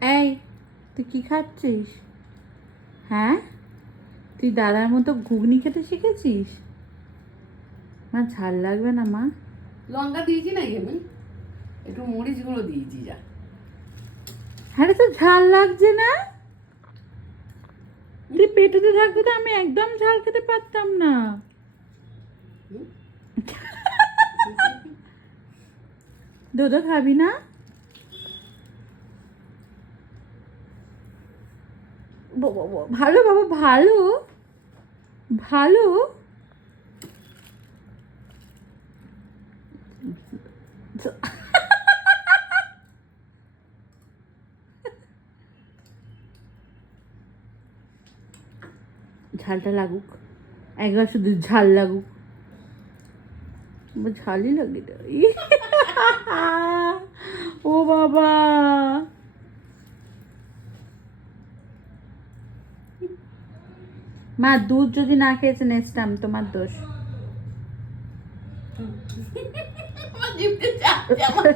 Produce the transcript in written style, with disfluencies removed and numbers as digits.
এই তুই কি খাচ্ছিস? হ্যাঁ, তুই দাদার মতো ঘুগনি খেতে শিখেছিস? মা ঝাল লাগবে না মা? লঙ্কা দিয়েছি নাকি আমি? একটু মরিচ গুঁড়ো দিয়েছি যা। হ্যাঁ রে, তো ঝাল লাগছে না? তুই পেটেতে থাকতে তো আমি একদম ঝাল খেতে পারতাম না। দুধ খাবি না? ভালো বাবা, ভালো ভালো। ঝালটা লাগুক, একবার শুধু ঝাল লাগুক। ঝালই লাগে না। ও বাবা, মা দুধ যদি না খেয়েছে নেক্সট টাইম তোমার দোষ। আমার জিভে চাপ